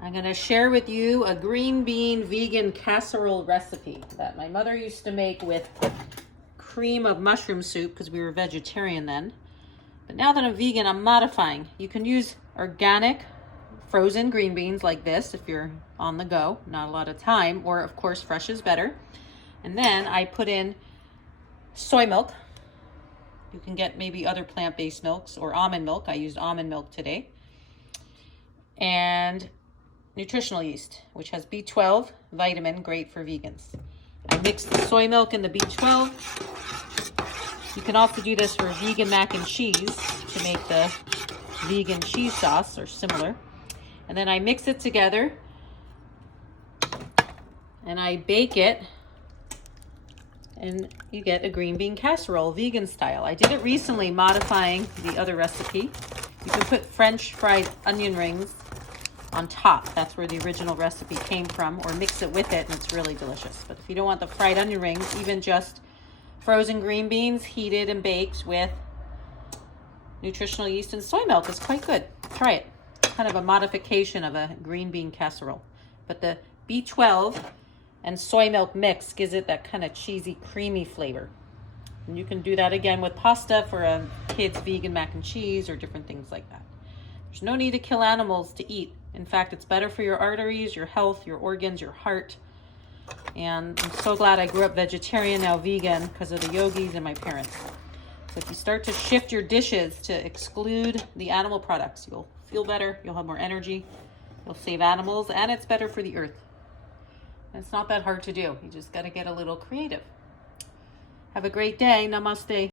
I'm going to share with you a green bean vegan casserole recipe that my mother used to make with cream of mushroom soup because we were vegetarian then. But now that I'm vegan, I'm modifying. You can use organic frozen green beans like this if you're on the go, not a lot of time, or of course fresh is better. And then I put in soy milk. You can get maybe other plant-based milks or almond milk. I used almond milk today. And nutritional yeast, which has B12 vitamin, great for vegans. I mixed the soy milk and the B12. You can also do this for vegan mac and cheese to make the vegan cheese sauce or similar. And then I mix it together and I bake it, and you get a green bean casserole, vegan style. I did it recently modifying the other recipe. You can put French fried onion rings on top. That's where the original recipe came from, or mix it with it and it's really delicious. But if you don't want the fried onion rings, even just frozen green beans heated and baked with nutritional yeast and soy milk is quite good. Try it. Kind of a modification of a green bean casserole. But the B12 and soy milk mix gives it that kind of cheesy, creamy flavor. And you can do that again with pasta for a kid's vegan mac and cheese or different things like that. There's no need to kill animals to eat. In fact, it's better for your arteries, your health, your organs, your heart. And I'm so glad I grew up vegetarian, now vegan, because of the yogis and my parents. So if you start to shift your dishes to exclude the animal products, you'll feel better, you'll have more energy, you'll save animals, and it's better for the earth. And it's not that hard to do. You just got to get a little creative. Have a great day. Namaste.